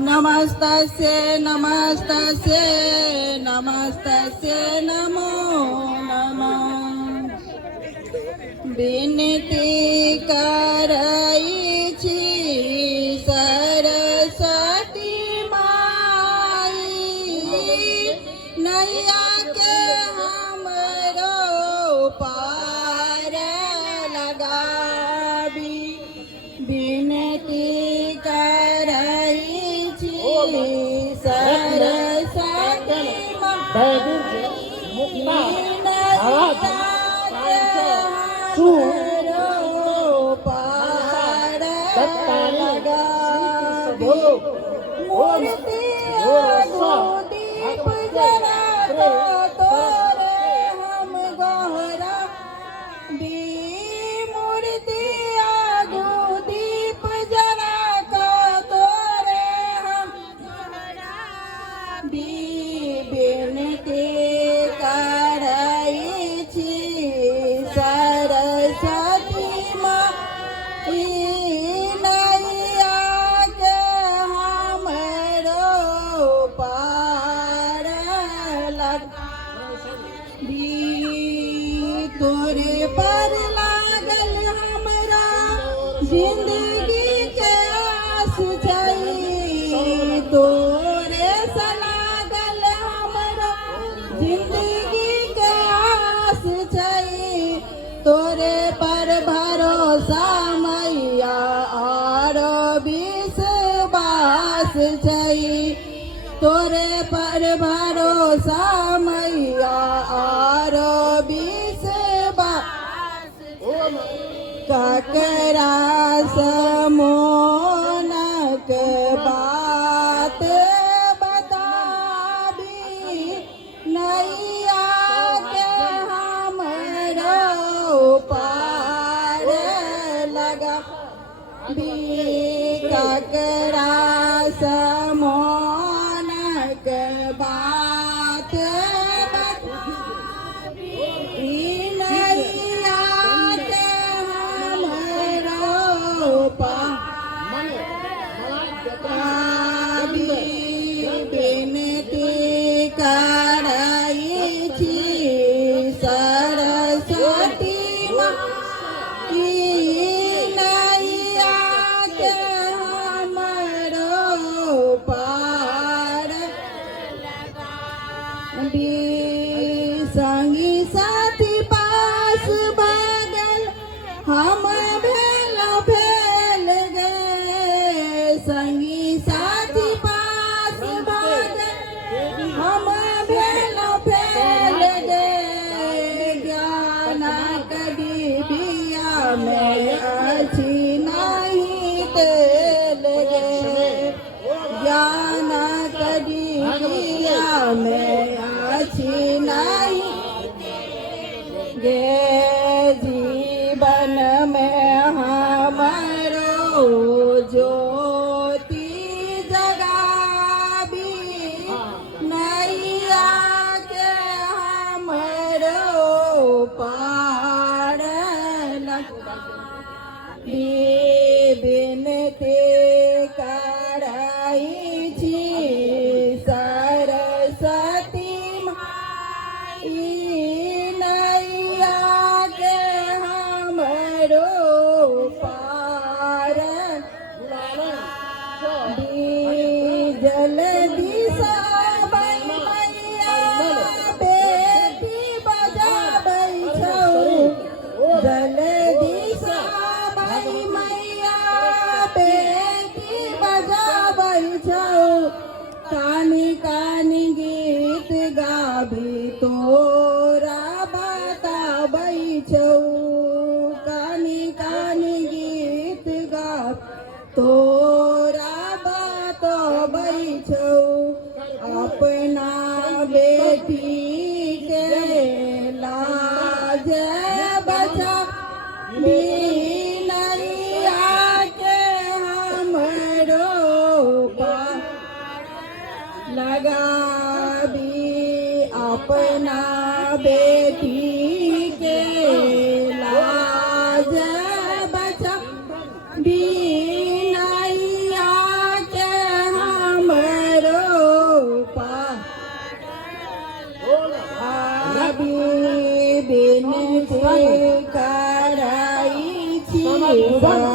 नमस्तस्ये नमस्तस्ये नमस्तस्ये नमो नमः। विनती करई छी सरस्वती माई, नैया के हमरो पार लगाबी। विनती करई छी सरस्वती माई, हमरो पार लगाबी। मूर्ति आगो दीप जरा तोरे हम गहरा बी। मूर्ति आगो दीप जरा तोरे हम गहरा बी। विनती करई छी सरस्वती माई, नैया के हमरो पार लगाबी। तोरे पर लागल हमरा जिंदगी के आस छई, तोरे से लागल हमरा जिंदगी के आस छई। तोरे पर भरोसा मैया और विश्वास छई। तोरे पर भरोसा मैया और विश्वास, ककरा समोनक बात बताबी। नैया के हमरो पार लगाबी। ककरा समोनक बात बताबी। नैया के हमरो पार लगाबी। विनती करई छी सरस्वती माई, नैया के हमरो पार लगाबी। संगी साथी पास बगल हम भेल भेल गए। संगी साथी पास बगल हम भेल भेल गए। ज्ञानक डिबिया में अछि नहीं तेल गे। ज्ञानक डिबिया में अछि नहीं गे। जीवन में हमरो ज्योति जगाबी। नैया के हमरो पार लगाबी। विनती करई छी सरस्वती माई, नैया के हमरो पार लगाबी। जल्दी सबई मैया बेटी बजाबै छौ। जल्दी सबई मैया बेटी बजाबै छौ। कानी कानी गीत गाबी तोरा बताबै छौ। कानी कानी गीत गाबी तोरा बताबै छौ। अपना बेटी के लाज बचाबी। नैया के हमरो पार लगाबी। अपना बेटी के लाज बचाबी। नैया के संग